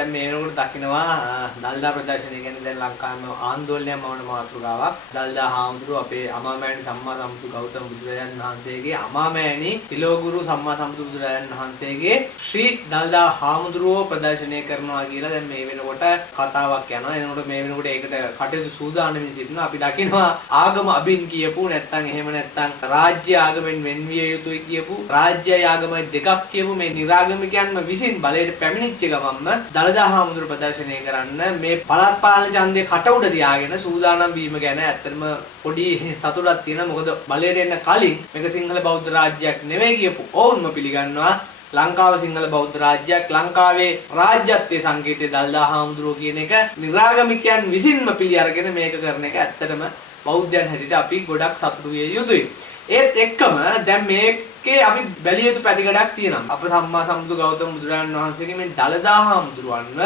දැන් මේ වෙනකොට දකින්නවා දල්දා ප්‍රදර්ශනය කියන්නේ දැන් ලංකාවේ ආందోලනයක් වවන මාතෘකාවක්. දල්දා හාමුදුරුව අපේ අමාමෑණි සම්මා සම්බුදු ගෞතම බුදුරජාණන් වහන්සේගේ අමාමෑණි තිලෝගුරු සම්මා සම්බුදු බුදුරජාණන් වහන්සේගේ ශ්‍රී දල්දා හාමුදුරුවෝ ප්‍රදර්ශනය කරනවා කියලා දැන් මේ වෙනකොට කතාවක් යනවා. එනකොට මේ වෙනකොට ඒකට කටයුතු සූදානම්ින් සිටිනවා. අපි දකින්නවා ආගම අබින් කියපු නැත්නම් එහෙම නැත්නම් රාජ්‍ය ආගමෙන් වෙන්විය යුතුයි කියපු රාජ්‍යය ආගමයි දෙකක් කියපු මේ නිරාගමිකයන්ම විසින් බලයට පැමිණිච්ච ගමන්ම දළදා හාමුදුරු ප්‍රදර්ශනය කරන්න මේ පළාත් පාලන ඡන්දේ කට උඩ තියාගෙන සූදානම් වීම ගැන ඇත්තටම පොඩි සතුටක් තියෙනවා. මොකද බලයට එන්න කලින් මේක සිංහල බෞද්ධ රාජ්‍යයක් නෙවෙයි කියපු ඔවුන්ම පිළිගන්නවා. ලංකාව සිංහල බෞද්ධ රාජ්‍යයක්. ලංකාවේ රාජ්‍යත්වයේ සංකේතය දළදා හාමුදුරුවෝ කියන එක නිරාගමිකයන් විසින්ම පිළි අරගෙන මේක කරන එක ඇත්තටම බෞද්ධයන් හැටියට අපි ගොඩක් සතුටු විය යුතුයි. ඒත් එක්කම දැන් මේකේ අපි බැලිය යුතු පැතිකඩක් තියෙනවා. අප සම්මා සම්බුදු ගෞතම බුදුරජාණන් වහන්සේගේ මේ දළදා හාමුදුරුවන්ව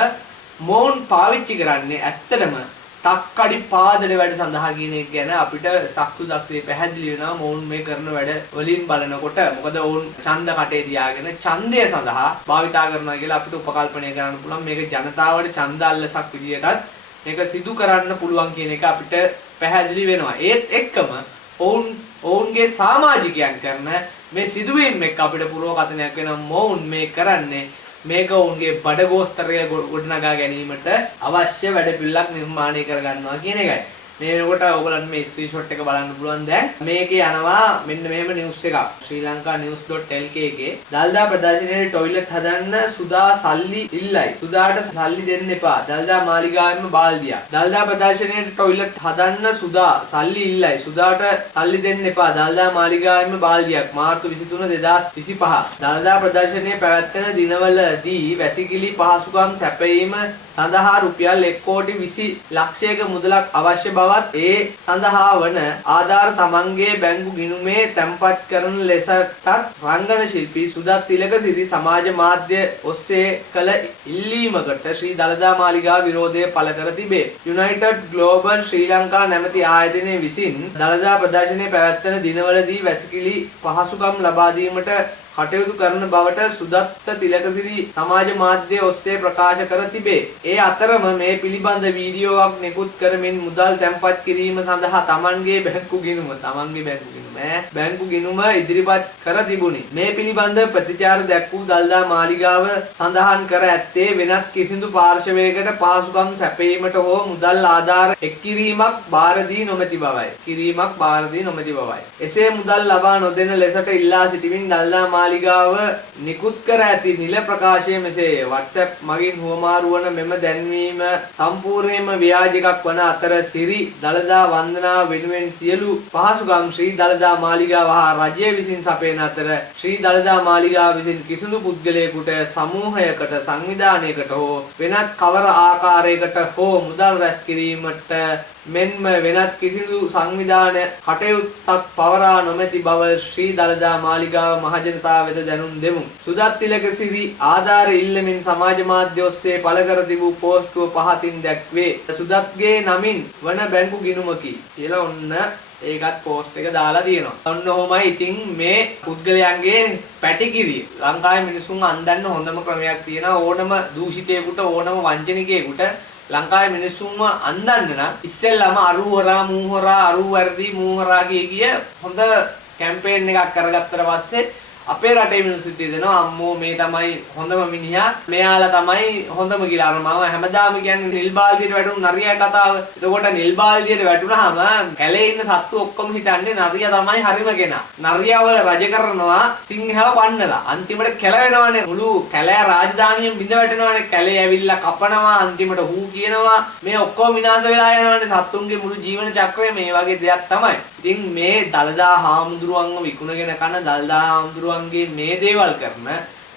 මොවුන් පාවිච්චි කරන්නේ ඇත්තටම තක්කඩි පාදඩ වැඩ සඳහා කියන එක ගැන අපිට සක්සු දක්ෂේ පැහැදිලි වෙනවා මොවුන් මේ කරන වැඩ වලින් බලනකොට. මොකද ඔවුන් ඡන්ද කටේ තියාගෙන ඡන්දය සඳහා භාවිතා කරනවා කියලා අපිට උපකල්පනය කරන්න පුළුවන්. මේක ජනතාවට ඡන්ද අල්ලසක් විදියටත් මේක සිදු කරන්න පුළුවන් කියන එක අපිට පැහැදිලි වෙනවා. ඒත් එක්කම ඔවුන්ගේ සමාජිකයන් කරන මේ සිදුවීම් එක්ක අපිට පුරවකථනයක් වෙනවා. මොවුන් මේ කරන්නේ මේක ඔවුන්ගේ බඩගෝස්තරය ගොඩනගා ගැනීමට අවශ්‍ය වැඩපිළිවෙලක් නිර්මාණය කරගන්නවා කියන එකයි. මේ වෙනකොට ඔයගොල්ලන් මේ ස්ක්‍රීන්ෂොට් එක බලන්න පුළුවන්. දැන් මේකේ යනවා මෙන්න මෙහෙම නිවුස් එකක්. ශ්‍රී ලංකා news.lk එකේ දළදා ප්‍රදර්ශනයේ টয়ලට් හදන්න සුදා සල්ලි ඉල්ලයි. සුදාට සල්ලි දෙන්න එපා. දළදා මාලිගාවෙම බාල්දියක්. දළදා ප්‍රදර්ශනයේ টয়ලට් හදන්න සුදා සල්ලි ඉල්ලයි. සුදාට සල්ලි දෙන්න එපා. දළදා මාලිගාවෙම බාල්දියක්. මාර්තු 23 2025. දළදා ප්‍රදර්ශනයේ පැවැත්වෙන දිනවලදී වැසිකිලි පහසුකම් සැපයීම සඳහා රුපියල් 1,20,00,000ක මුදලක් අවශ්‍ය බවත් ඒ සඳහා වන ආධාර තමන්ගේ බැංකු ගිණුමේ තැන්පත් කරන ලෙසටත් රංගන ශිල්පී සුදත් තිලකසිරි සමාජ මාධ්‍ය ඔස්සේ කළ ඉල්ලීමකට ශ්‍රී දළදා මාලිගාව විරෝධය පළ කර තිබේ. යුනයිටඩ් ග්ලෝබල් ශ්‍රී ලංකා නැමැති ආයතනය විසින් දළදා ප්‍රදර්ශනය පැවැත්වෙන දිනවලදී වැසිකිලි පහසුකම් ලබා දීමට කටයුතු කරන බවට සුදත්ත තිලකසිරි සමාජ මාධ්‍ය ඔස්සේ ප්‍රකාශ කර තිබේ. ඒ අතරම මේ පිළිබඳ වීඩියෝවක් නිකුත් කරමින් මුදල් තැන්පත් කිරීම සඳහා තමන්ගේ බැංකු ගිණුම ඉදිරිපත් කර තිබුණි. මේ පිළිබඳ ප්‍රතිචාර දැක්වූ දළදා මාලිගාව සඳහන් කර ඇත්තේ වෙනත් කිසිදු පාර්ශවයකට පහසුකම් සැපයීමට හෝ මුදල් ආධාර එක් කිරීමක් බාර දී නොමැති බවයි. එසේ මුදල් ලබා නොදෙන ලෙසට ඉල්ලා සිටිමින් දළදා මාලිගාව නිකුත් කර ඇති නිල ප්‍රකාශය මෙසේය. WhatsApp මගින් හුවමාරු වන මෙම දැන්වීම සම්පූර්ණයෙන්ම ව්‍යාජ එකක් වන අතර සිරි දළදා වන්දනාව වෙනුවෙන් සියලු පහසුකම් ශ්‍රී දළදා මාලිගාව හා රජය විසින් සපයන අතර ශ්‍රී දළදා මාලිගාව විසින් කිසිදු පුද්ගලයෙකුට සමූහයකට සංවිධානයකට හෝ වෙනත් කවර ආකාරයකට හෝ මුදල් රැස් කිරීමට මෙන්ම වෙනත් කිසිදු සංවිධාන කටයුත්තක් පවරා නොමැති බව ශ්‍රී දළදා මාලිගාව මහජනතාව වෙත දැනුම් දෙමු. සුදත් තිලකසිරි ආධාර ඉල්ලමින් සමාජ මාධ්‍ය ඔස්සේ පළ කර තිබූ පෝස්ටුව පහතින් දැක්වේ. සුදත්ගේ නමින් වන බැංකු ගිණුමකි කියලා ඔන්න ඒකත් පෝස්ට් එක දාලා තියෙනවා. ඔන්න ඔහොමයි ඉතින් මේ පුද්ගලයන්ගේ පැටිකිරිය. ලංකාවේ මිනිසුන් අන්දන්න හොඳම ක්‍රමයක් තියෙනවා. ඕනම දූෂිතයෙකුට ඕනම වංචනිකයෙකුට ලංකාවේ මිනිස්සුන්ව අන්දන්න නම් ඉස්සෙල්ලාම අරුවරා මූහරා කිය හොඳ කැම්පේන් එකක් කරගත්තට පස්සේ අපේ රටේ මිනිස්සු දෙනවා අම්මෝ මේ තමයි හොඳම මිනිහා මෙයාලා තමයි හොඳම කියලා. අර මම හැමදාම කියන්නේ නිල් බාල්දියට වැටුණු නරියා කතාව. එතකොට නිල් බාල්දියට වැටුනහම කැලේ ඉන්න සත්තු ඔක්කොම හිතන්නේ නරියා තමයි හරිම කෙනා. නරියාව රජ කරනවා සිංහව පන්නලා. අන්තිමට කැලවෙනවනේ. මුළු කැලෑ රාජධානියෙන් බිඳ වැටෙනවනේ. කැලේ ඇවිල්ලා කපනවා අන්තිමට හූ කියනවා. මේ ඔක්කොම විනාශ වෙලා යනවනේ. සත්තුන්ගේ මුළු ජීවන චක්‍රය මේ වගේ දෙයක් තමයි. ඉතින් මේ දළදා හාමුදුරුවන්ව විකුණගෙන කන දළදා හාමුදුරුවන්ගේ මේ දේවල් කරන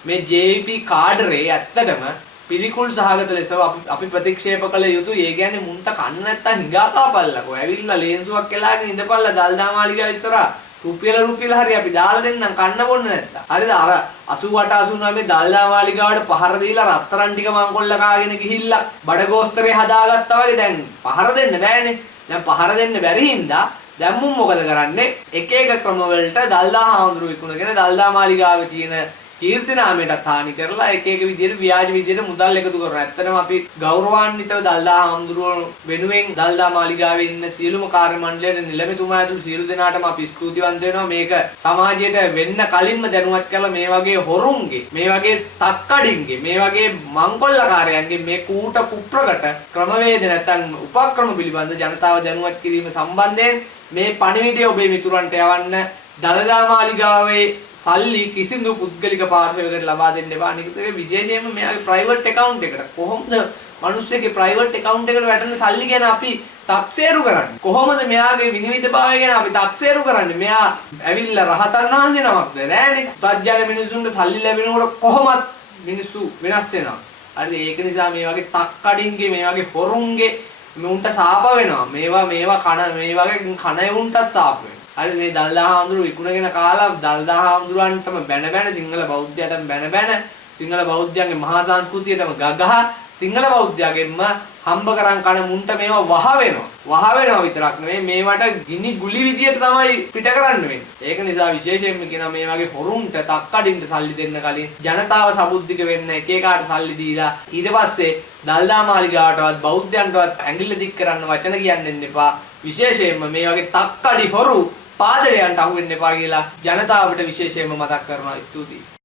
මේ JP කාඩරේ ඇත්තටම පිළිකුල් සහගත ලෙස අපි ප්‍රතික්ෂේප කළ යුතුයි. ඒ කියන්නේ මුන්ට කන්න නැත්තම් හිඟා කාපල්ලකෝ. ඇවිල්ලා ලේන්සුවක් කෙලාගෙන ඉඳපල්ලා දළදා මාලිගාව ඉස්සරහා රුපියල හරි අපි දාලා දෙන්නම් කන්න බොන්න නැත්තම්. හරිද? අර 88 89 දළදා මාලිගාවට පහර දීලා රත්තරන් ටික මංකොල්ල කාගෙන ගිහිල්ලා බඩගෝස්තරේ හදාගත්තා වගේ දැන් පහර දෙන්න බෑනේ. දැන් පහර දෙන්න බැරි හින්දා දැන් මොකද කරන්නේ? එක ක්‍රම වලට දළදා හාමුදුරුවෝ විකුණගෙන දළදා මාලිගාවේ තියෙන කීර්ති නාමයටත් හානි කරලා එක එක විදිහට ව්‍යාජ විදිහට මුදල් එකතු කරනවා. ඇත්තටම අපි ගෞරවාන්විතව දල්දා හාමුදුරුවෝ වෙනුවෙන් දල්දා මාලිගාවේ ඉන්න සියලුම කාර්ය මණ්ඩලයට නිලමෙතුමා ඇතුළු සියලු දෙනාටම අපි ස්තුතිවන්ත වෙනවා. මේක සමාජයට වෙන්න කලින්ම දැනුවත් කරලා මේ වගේ හොරුන්ගේ, මේ වගේ තක්කඩින්ගේ, මේ වගේ මංකොල්ලකාරයන්ගේ මේ කූට කුප්‍රකට ක්‍රමවේද නැත්නම් උපක්‍රම පිළිබඳ ජනතාව දැනුවත් කිරීම සම්බන්ධයෙන් මේ පණිවිඩය ඔබේ මිතුරන්ට යවන්න. දළදා මාලිගාවේ සල්ලි කිසිදු පුද්ගලික පාර්ශවයකට ලබා දෙන්න එපා. අනික විශේෂයෙන්ම මෙයාගේ ප්‍රයිවට් account එකට කොහොමද මිනිස්සෙගේ ප්‍රයිවට් account එකට වැටෙන සල්ලි ගැන අපි තක්සේරු කරන්නේ? කොහොමද මෙයාගේ විනිවිදභාවය ගැන අපි තක්සේරු කරන්නේ? මෙයා ඇවිල්ලා රහතන් වහන්සේ නමක්ද නෑනේ. තත්ජන මිනිසුන්ට සල්ලි ලැබෙනකොට කොහොමත් මිනිස්සු වෙනස් වෙනවා. හරිද? ඒක නිසා මේ වගේ තක්කඩින්ගේ, මේ වගේ හොරුන්ගේ මුන්ට සාප වෙනවා. මේවා මේ වගේ කණයුන්ටත් සාප වෙනවා. හරි මේ දල්දා හාමුදුරුවෝ විකුණගෙන කාලා දල්දා හාමුදුරුවන්ටම බැන සිංහල බෞද්ධයටම බැන සිංහල බෞද්ධයන්ගේ මහා සංස්කෘතියටම ගගහ සිංහල බෞද්ධයගෙන්ම හම්බ කරන් කන මුන්ට මේවා වහ වෙනවා විතරක් නෙවෙයි මේවට ගිනි ගුලි විදියට තමයි පිට කරන්න වෙන්නේ. ඒක නිසා විශේෂයෙන්ම කියනවා මේ වගේ හොරුන්ට තක්කඩින්ට සල්ලි දෙන්න කලින් ජනතාව සබුද්ධික වෙන්න එක එකාට සල්ලි දීලා ඊට පස්සේ දල්දා මාලිගාවටවත් බෞද්ධයන්ටවත් ඇඟිල්ල දික් කරන්න වචන කියන්න එපා. විශේෂයෙන්ම මේ වගේ තක්කඩි හොරු පාදරයන්ට අහු වෙන්න එපා කියලා ජනතාවට විශේෂයෙන්ම මතක් කරනවා. ස්තුතියි.